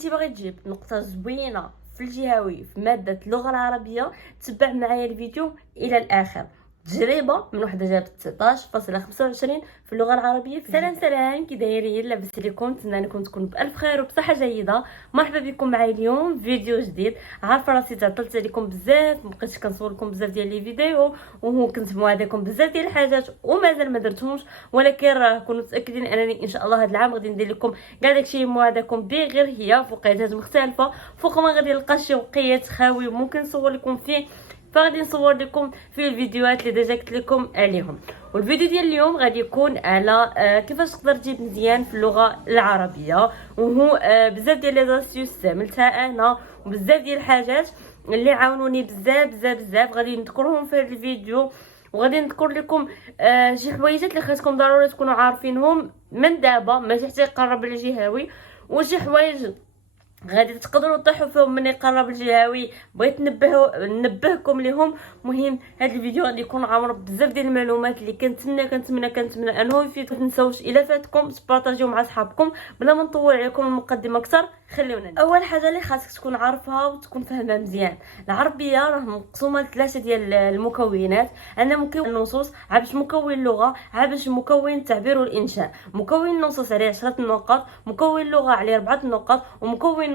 انتي باغي تجيب نقطة زوينة في الجهوي في مادة اللغة العربية، تبع معايا الفيديو إلى الآخر. تجربة من وحدة جابت 19.25 في اللغة العربية. سلام كي دايرين؟ لاباس عليكم؟ نتمنى انكم تكونوا بألف خير وبصحة جيدة. مرحبا بكم معايا اليوم فيديو جديد. عارفة راسي تعطلت عليكم بزاف، مبقيتش كنصور لكم بزاف ديال لي فيديو، وكنت موعدكم بزاف ديال الحاجات ومازال ما درتهمش، ولكن راه كونوا متاكدين انني ان شاء الله هذا العام غادي ندير لكم كاع داكشي موعدكم به، غير هي في وقيتات مختلفه. فوق ما غادي نلقى شي وقيت خاوي وممكن نصور لكم فيه، فغادي نصور لكم في الفيديوهات اللي ديجا قلت لكم عليهم. والفيديو ديال اليوم غادي يكون على كيفاش تقدر تجيب مزيان في اللغه العربيه، وهو بزاف ديال لي زاستيوس استعملتها انا وبزاف ديال الحاجات اللي عاونوني بزاف غادي نذكرهم في هذا الفيديو، وغادي نذكر لكم شي حوايجات اللي خاصكم ضروري تكونوا عارفينهم من دابا، ماشي حتى يقرب الجهوي، وشي حوايج غادي تقدروا تطيحوا فيهم من يقرب الجهوي بغيت ننبهكم لهم. مهم هذا الفيديو غادي يكون عامر بزاف ديال المعلومات اللي كنتمنى انه يفيدكم. ما تنساوش الا فاتكم تبارطاجيو مع صحابكم. بلا ما نطول عليكم المقدمه اكثر، خليونا اول حاجه اللي خاصك تكون عارفها وتكون فاهمها مزيان. العربيه راه مقسومه لثلاثه ديال المكونات. عندنا مكون النصوص، عابش مكون اللغه، عابش مكون التعبير والانشاء. مكون النصوص عليه 10 نقاط، مكون اللغه عليه 4 نقاط، ومكون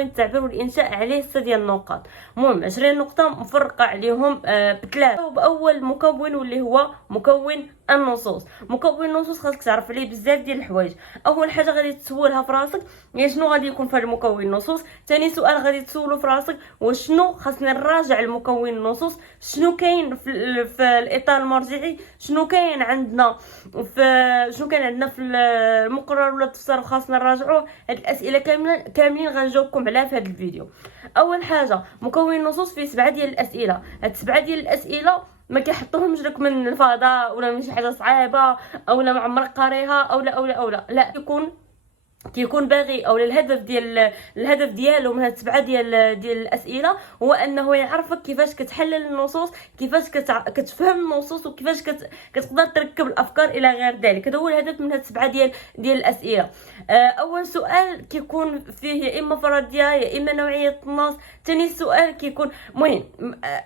التعبير والانشاء عليه 6 ديال النقاط. المهم 20 نقطه مفرقه عليهم بثلاثه. باول مكون واللي هو مكون النصوص. مكون النصوص خاصك تعرف عليه بزاف ديال الحوايج. اول حاجه غادي تسولها في راسك هي شنو غادي يكون في المكون النصوص. ثاني سؤال غادي تسولو في راسك وشنو خاصنا نراجع المكون النصوص، شنو كاين في الاطار المرجعي، شنو كاين عندنا في المقرر ولا التفسير خاصنا نراجعوه. هاد الاسئله كاملين غنجاوبكم عليها في هذا الفيديو. اول حاجه مكون النصوص فيه 7 ديال الاسئله. هاد 7 ديال الاسئله ما كيحطوهمش لك من الفضاء ولا من شي حاجه صعيبه اولا ما عمرك قاريها لا كيكون باغي او الهدف ديالو من هاد 7 ديال الاسئله هو انه يعرفك كيفاش كتحلل النصوص، كيفاش كتفهم النصوص، وكيفاش كتقدر تركب الافكار الى غير ذلك. هذا هو الهدف من هاد 7 ديال الاسئله. اول سؤال كيكون فيه يا اما فرضيه يا اما نوعيه النص. ثاني سؤال كيكون مهم.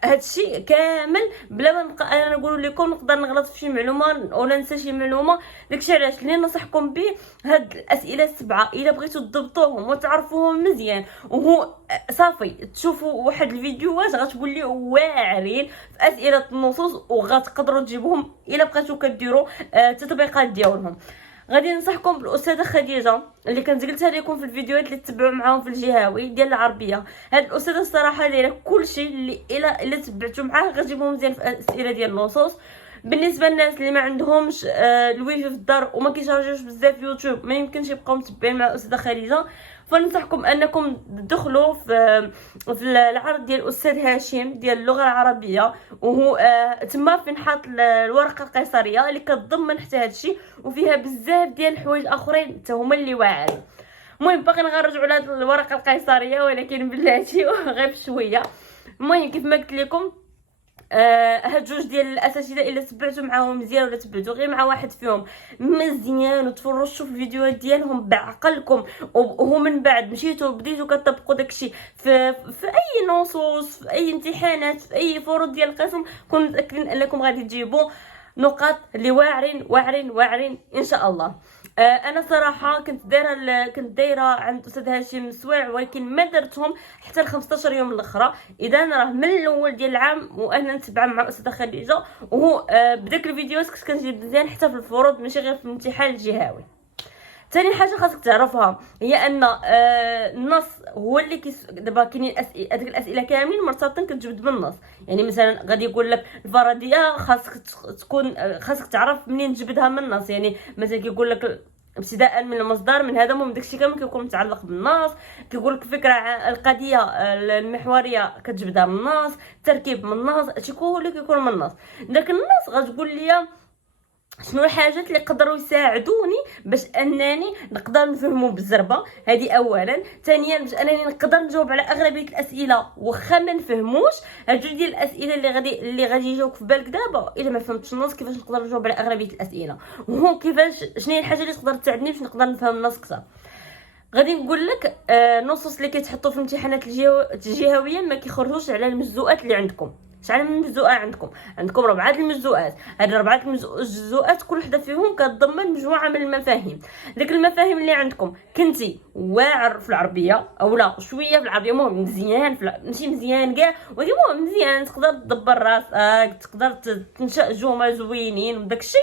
هادشي كامل بلا ما انا نقول لكم نقدر نغلط في شي معلومه ولا ننسى شي معلومه. داكشي علاش اللي ننصحكم به هاد الاسئله السبعه الا بغيتوا تضبطوهم وتعرفوهم مزيان، وهو صافي تشوفوا واحد الفيديوهات غتقول لي واعرين في اسئله النصوص، وغتقدروا تجيبوهم الا بقيتوا كديروا التطبيقات ديالهم. غادي ننصحكم بالاستاذه خديجه اللي كنت قلتها لكم في الفيديوهات اللي تتبعوا معاهم في الجهوي ديال العربيه. هاد الاستاذه الصراحه دايره كلشي اللي الا تبعتوا معاه غتجيبوا مزيان في الاسئله ديال النصوص. بالنسبه للناس اللي ما عندهمش الويفي في الدار وما كيشارجوش بزاف يوتيوب، ما يمكنش يبقاو متبعين مع الاستاذه خديجه، فننصحكم انكم تدخلوا في العرض ديال الاستاذ هاشم ديال اللغه العربيه، وهو تما فين حاط الورقه القيصريه اللي كتضمن حتى هادشي، وفيها بزاف ديال الحوايج اخرين حتى هما اللي واعرين. المهم باقي نغرجوا على هاد الورقه القيصريه ولكن بلاتي غير بشويه. المهم كيف ما قلت لكم هاد جوج ديال الاساتذه الا تبعتوا معاهم مزيان ولا تبعتوا غير مع واحد فيهم مزيان وتفرجتوا في الفيديوهات ديالهم بعقلكم، وهو من بعد مشيتوا بديتوا كتطبقوا داكشي في اي نصوص، في اي امتحانات، في اي فروض ديال القسم، كونوا متاكدين انكم غادي تجيبوا نقاط اللي واعرين ان شاء الله. انا صراحه كنت دايره عند استاذ هاشم سوايع، ولكن ما درتهم حتى ل 15 يوم الاخرى. اذا راه من الاول ديال العام وانا نتبع مع الاستاذه خديجه، وهو بداك الفيديوهات كنت كنجيب مزيان حتى في الفروض ماشي غير في الامتحان الجهوي. ثاني حاجه خاصك تعرفها هي ان النص هو اللي دابا كاينين هذيك الاسئله كاملين مرتبطين كتجبد بالنص. يعني مثلا غادي يقول لك الفرضيه خاصك تعرف منين تجبدها من النص. يعني مثلا كيقول لك ابتداء من المصدر من هذا، المهم داكشي كامل كيكون متعلق بالنص. كيقول لك الفكره القضيه المحوريه كتجبدها من النص، التركيب من النص، هادشي كله كيكون من النص. لكن النص غتقول لي شنو الحاجات اللي يقدروا يساعدوني باش انني نقدر نفهمو بالزربه. هذه اولا. ثانيا باش انني نقدر نجاوب على اغلبيه الاسئله واخا ما نفهموش. هاد جوج ديال الاسئله اللي غادي يجاوك في بالك دابا الا ما فهمتش النص، كيفاش نقدر نجاوب على اغلبيه الاسئله، وهو كيفاش شنو هي الحاجه اللي تقدر تساعدني باش نقدر نفهم النص اكثر. غادي نقول لك النصوص اللي كيتحطوا في الامتحانات الجهويه ما كيخرجوش على المجزوءات اللي عندكم. شحال من مجزوءه عندكم 4 المجزوءات. هاد 4 المجزوءات كل وحده فيهم كتضمن مجموعه من المفاهيم. ديك المفاهيم اللي عندكم كنتي واعر في العربيه او لا شويه في العربيه، المهم مزيان ماشي مزيان كاع، ولكن المهم مزيان تقدر تدبر راسك، تقدر تنشا جمل زوينين وداكشي.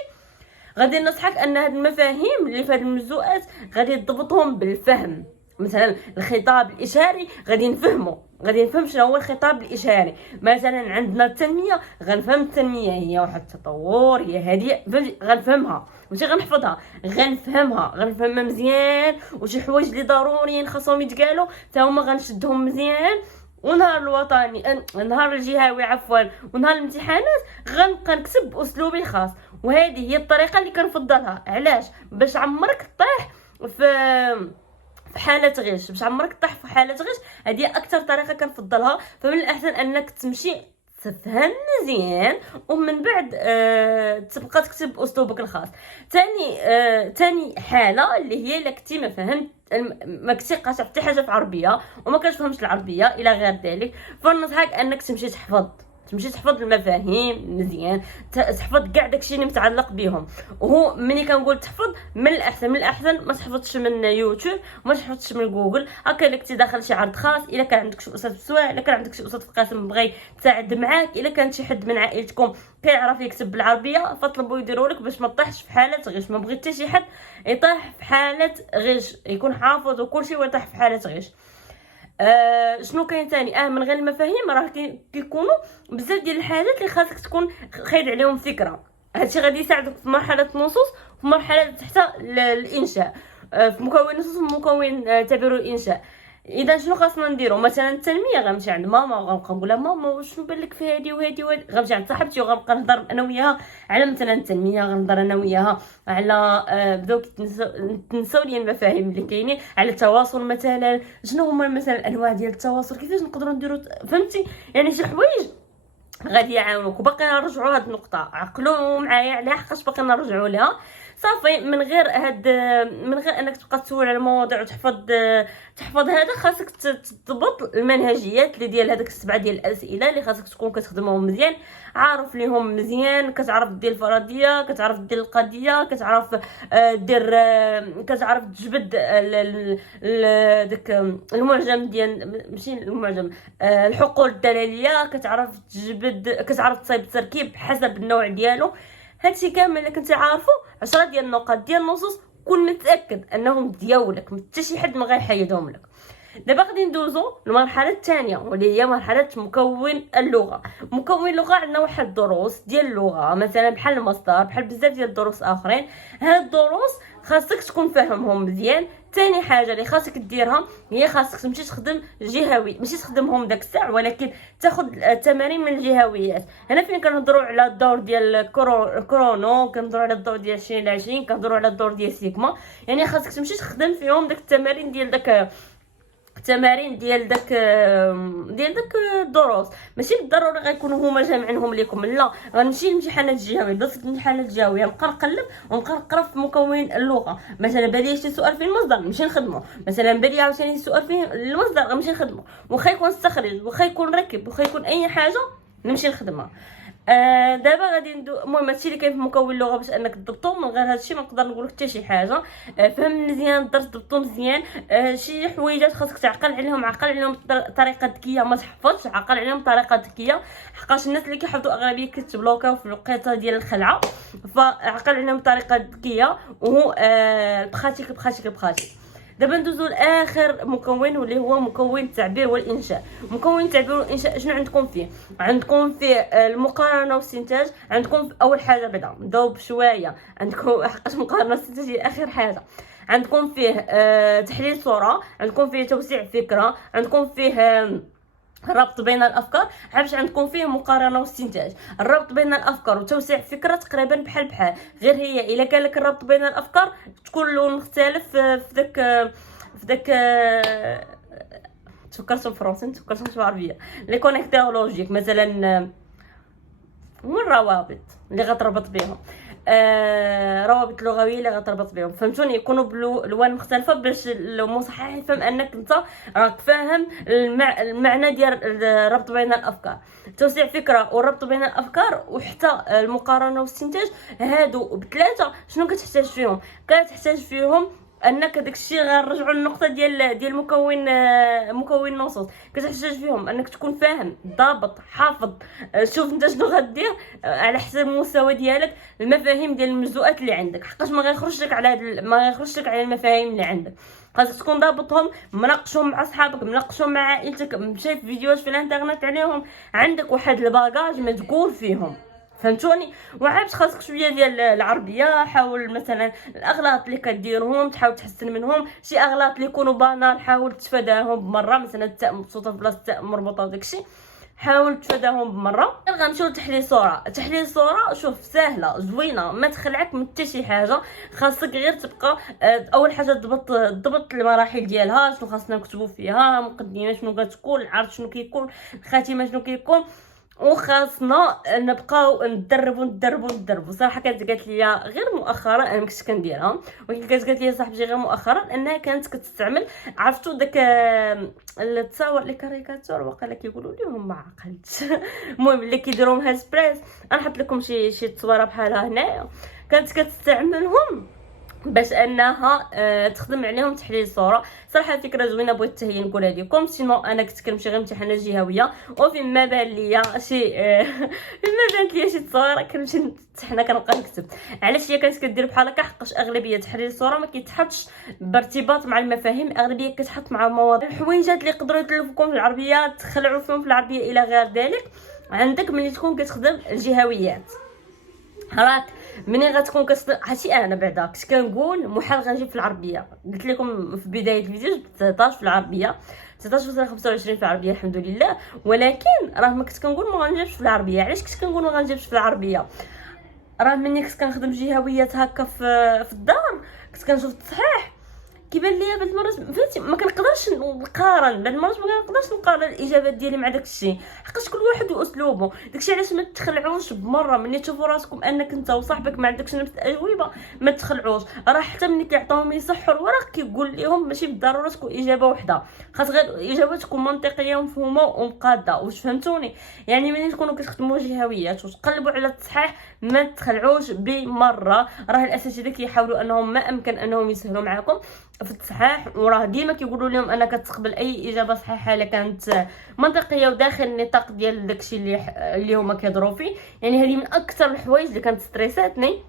غادي نصحك ان هاد المفاهيم اللي في هاد المجزوءات غادي تضبطهم بالفهم. مثلا الخطاب الاشاري غادي نفهم شنو هو الخطاب الاشاري. مثلا عندنا التنميه، غنفهم التنميه هي واحد التطور، هي هذه غنفهمها ماشي غنحفظها، غنفهمها مزيان. وشي حوايج اللي ضروريين خاصهم يتقالوا حتى هما غنشدهم مزيان. ونهار الوطني نهار الجهوي ونهار الامتحانات غنبقى نكتب باسلوبي الخاص. وهذه هي الطريقه اللي كنفضلها. علاش؟ باش عمرك طيح في حاله غش، في حاله غش. هذه اكثر طريقه كنفضلها. فمن الاحسن انك تمشي تفهم مزيان ومن بعد تبقى تكتب باسلوبك الخاص. ثاني حاله اللي هي لكتي ما كنتي قاطع حتى حاجه في عربيه وما كتفهمش العربيه الى غير ذلك، فنصحك انك تمشي تحفظ المفاهيم مزيان، تحفظ كاع داكشي اللي متعلق بهم. وهو ملي كنقول تحفظ، من الاحسن ما تحفظش من يوتيوب وما تحفظش من جوجل. هكا الا كنتي داخل شي عرض خاص، الا كان عندك شي استاذ في السوايع، الا كان عندك شي استاذ في القسم بغى يساعد معاك، الا كان شي حد من عائلتكم كيعرف يكتب بالعربيه، فطلبوا يديروا لك باش ما تطيحش في حاله غش. ما بغيت حتى شي حد يطيح في حاله غش، يكون حافظ وكلشي ويطيح في حاله غش. شنو كاين ثاني؟ من غير المفاهيم راه كيكونوا بزاف ديال الحاجات اللي خاصك تكون خايد عليهم فكره. هادشي غادي يساعدك في مرحله النصوص، في مرحله حتى الانشاء، في مكون النصوص ومكون تعبير الانشاء. اذا شنو خاصنا نديرو؟ مثلا التنميه غنمشي عند ماما وغنبقى نقول لها ماما شنو بان لك في هذه وهذه وهذه. غنمشي عند صاحبتي وغنبقى نهضر انا وياها على مثلا التنميه، غنهضر انا وياها على بداو تنساو لي المفاهيم اللي كاينين، على التواصل مثلا شنو هما مثلا الانواع ديال التواصل، كيفاش نقدروا نديروا فهمتي يعني شي حوايج غادي يعاونوك. وباقي نرجعوا هاد النقطه، عقلوا معايا عليها حقاش باقي نرجعوا لها صافي. من غير انك تبقى تسول على المواضيع تحفظ هذا، خاصك تضبط المنهجيات اللي ديال هذاك 7 ديال الاسئله اللي خاصك تكون كتخدمهم مزيان، عارف ليهم مزيان، كتعرف دير الفرضيه، كتعرف دير القضيه، كتعرف كتعرف تجبد داك المعجم ديال ماشي المعجم الحقول الدلاليه، كتعرف كتعرف تصايب التركيب حسب النوع ديالو. هادشي كامل اللي كنتي عارفو 10 ديال النقاط ديال النصوص، كون متاكد انهم ديالك، حتى شي حد ما غيحيدهم لك. دابا غادي ندوزو للمرحله الثانيه واللي هي مرحله مكون اللغه. مكون اللغه عندنا واحد الدروس ديال اللغه مثلا بحال المصدر، بحال بزاف ديال الدروس اخرين. هاد الدروس خاصك تكون فاهمهم مزيان. ثاني حاجه اللي خاصك ديرها هي خاصك تمشي تخدم جهوي، ماشي تخدمهم داك الساعه ولكن تاخذ التمارين من الجهويات. هنا فين كنهضروا على الدور ديال كرونو، كنهضروا على الدور ديال 2020، كنهضروا على الدور ديال سيغما. يعني خاصك تمشي تخدم فيهم داك التمارين ديال داك الدروس. ماشي بالضروري غيكونوا هما جامعينهم لكم، لا، غنمشي للامتحانات الجهويه، درت الامتحانات الجهويه نبقى نقلب ونبقى نقرا في مكون اللغه. مثلا بالي شي سؤال فيه المصدر نمشي نخدمو، مثلا بالي عاوتاني سؤال فيه المصدر غنمشي نخدمو، واخا يكون استخرج واخا يكون ركب واخا يكون اي حاجه نمشي نخدمها. دابا غادي المهم هادشي اللي كاين في مكون اللغه باش انك تضبطو. من غير هادشي ما نقدر نقول لك حتى شي حاجه. فهم مزيان الدرس، ضبطو مزيان. شي حويجات خاصك تعقل عليهم طريقه ذكيه، ما تحفظش، عقل عليهم طريقه ذكيه، حقاش الناس اللي كيحفظوا اغلبيه كيتبلوكاو في الوقيته ديال الخلعه. فعقل عليهم طريقه ذكيه وهو بخاتيك. دابا ندوزو لاخر مكون واللي هو مكون التعبير والانشاء. مكون التعبير والانشاء شنو عندكم فيه؟ عندكم فيه المقارنه والاستنتاج. عندكم اول حاجه بعدا نبداو بشويه، عندكم حقاش مقارنه والاستنتاج هي اخر حاجه. عندكم فيه تحليل صوره، عندكم فيه توسيع فكره، عندكم فيه الربط بين الافكار. باش عندكم فيه مقارنه واستنتاج. الربط بين الافكار وتوسيع فكره تقريبا بحال، غير هي الا كان لك الربط بين الافكار تكون اللون مختلف في داك تفكرت بالفرنسي، تفكرت بالعربيه لي كونيكتور لوجيك مثلا، هو الروابط اللي غتربط بهم. روابط لغويه اللي غتربط بهم، فهمتوني؟ يكونوا بالوان مختلفه باش المصحح يفهم انك انت راك فاهم المعنى ديال الربط بين الافكار. توسيع فكره والربط بين الافكار وحتى المقارنه والاستنتاج، هادو بثلاثه شنو كتحتاج فيهم؟ كتحتاج فيهم انك داكشي غنرجعوا للنقطه ديال مكون نصوص. كتحتاج فيهم انك تكون فاهم ضابط حافظ. شوف انت شنو غدير على حسب المستوى ديالك، المفاهيم ديال المجزوءات اللي عندك، حقاش ما غيخرجش لك على المفاهيم اللي عندك. خاصك تكون ضابطهم، مناقشهم مع صحابك، مناقشهم مع عائلتك، مشايف فيديوهات في الانترنت عليهم، عندك واحد الباجاج مذكور فيهم، فهمتوني؟ وعاد خاصك شويه ديال العربيه، حاول مثلا الاغلاط اللي كديرهم تحاول تحسن منهم، شي اغلاط اللي يكونوا بانال حاول تتفاداهم بمره، مثلا التاء مبسوطه في بلاصه التاء مربوطه وداكشي حاول تفاداهم بمره. غنمشيو لتحليل صوره. تحليل صوره شوف سهله زوينه، ما تخلعك من حتى شي حاجه، خاصك غير تبقى اول حاجه تضبط المراحل ديالها، شنو خاصنا نكتبوا فيها، مقدمه شنو كتكون، العرض شنو كيكون، الخاتمه شنو كيكون، وخاصنا نبقاو ندربوا. صراحه كانت قالت لي غير مؤخرا، انا مكنتش كنديرها، ولكن كانت قالت لي صاحبتي غير مؤخرا انها كانت كتستعمل، عرفتوا داك التصاور لي كاريكاتور وقال كيقولوا لهم ما عقلتش المهم اللي كيديروهم هاسبريس، نحط لكم شي تصويره بحالها هنايا، كانت كتستعملهم باش انها تخدم عليهم تحليل الصوره. صراحه فكره زوينه، بغيت حتى هي نقولها لكم. سينو انا كنت كنمشي غير امتحانات جهويه، وفيما بان ليا شي فيما بانت ليا شي تصويره كنمشي حنا كنبقى نكتب. علاش هي كانت كدير بحال هكا؟ حقاش اغلبيه تحليل الصوره ما كيتحطش بارتباط مع المفاهيم، اغلبيه كتحط مع المواضيع، الحويجات اللي يقدروا يتلفوكم في العربيه، تخلعوا فيهم في العربيه الى غير ذلك. عندك ملي تكون كتخدم الجهويات، راك مني غتكون عرفتي انا بعدا كنت كنقول محال غنجيب في العربيه، قلت لكم في بدايه الفيديو جبت 19 في العربيه، 19.25 في العربيه الحمد لله، ولكن راه ما كنت كنقول ما غنجيبش في العربيه. علاش كنت كنقول ما غنجيبش في العربيه؟ راه مني كنت كنخدم جهويات هكا في الدار، كنت كنشوف التصحيح كيبان ليا بعض المرات فهمتي ما كنقدرش نقارن، بعض المرات ما كنقدرش نقارن الاجابات ديالي مع داكشي، حقاش كل واحد واسلوبه. داكشي علاش ما تخلعوش بمره ملي تشوفوا راسكم انك انت وصاحبك ما عندكش نفس الاجوبه، ما تخلعوش. راه حتى ملي كيعطيوهم يصحوا الورق كيقول لهم ماشي بالضروره تكون اجابه واحده، خاص غير الاجابه تكون منطقيه ومفهومه ومقاده. واش فهمتوني؟ يعني ملي تكونوا كتخدموا جهويات وتقلبوا على التصحيح ما تخلعوش بمره. راه الاساتذه كيحاولوا انهم ما امكن انهم يسهلوا معكم في التصحيح، وراه ديما كيقولوا لهم انك تقبل اي اجابه صحيحه الا كانت منطقيه وداخل النطاق ديال داكشي اللي هما كيهضروا فيه. يعني هذه من اكثر الحوايج اللي كانت ستريساتني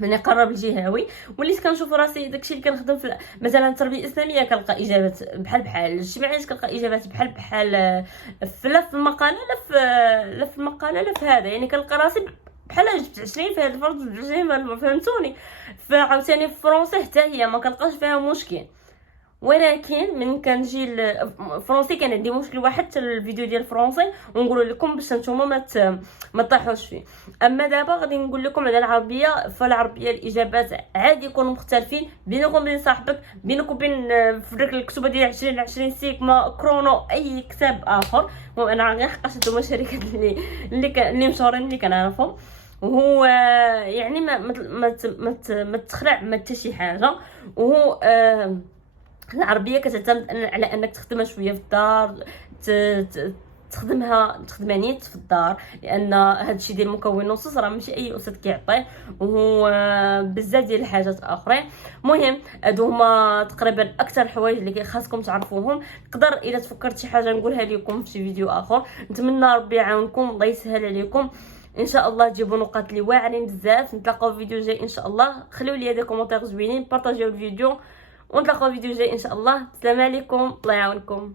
ملي قرب الجهوي، وليت كنشوف راسي داكشي اللي كنخدم في مثلا التربيه الاسلاميه كنلقى اجابات بحال الاجتماعيات كنلقى اجابات بحال لا في المقاله لا في المقاله لا في هذا، يعني كنلقى راسي بحال جبت 20 في هذا الفرد و 20 في هذا، فهمتوني؟ فعاوتاني في الفرنسي حتى هي ما كنلقاش فيها مشكل، ولكن من كنجي الفرنسي كان عندي مشكل واحد حتى الفيديو ديال الفرنسي ونقول لكم باش نتوما ما تطيحوش فيه. اما دابا غادي نقول لكم على العربيه. فالعربيه الاجابات عادي يكونوا مختلفين بينك وبين صاحبك، بينك وبين في ديك الكتبه ديال 2020 سيكما كرونو اي كتاب اخر. المهم انا غير حقاش هما شركات اللي مشهورين اللي كنعرفهم، وهو يعني ما تخلع ما حتى شي حاجه. وهو العربيه كتعتمد على انك تخدمها شويه في الدار، تخدمها نيت في الدار، لان هذا الشيء ديال مكون نصوص راه ماشي اي استاذ كيعطيه، وهو بزاف ديال الحاجات اخرين. المهم هادو هما تقريبا اكثر الحوايج اللي خاصكم تعرفوهم. نقدر الا تفكرت شي حاجه نقولها لكم في شي فيديو اخر. نتمنى ربي يعاونكم، الله يسهل عليكم ان شاء الله، تجيبوا نقاط اللي واعرين بزاف. نتلاقاو في فيديو جاي ان شاء الله. خليو لي دي كومونتير زوينين، بارطاجيو الفيديو، ونتلاقاو فيديو جاي ان شاء الله. السلام عليكم، الله يعاونكم.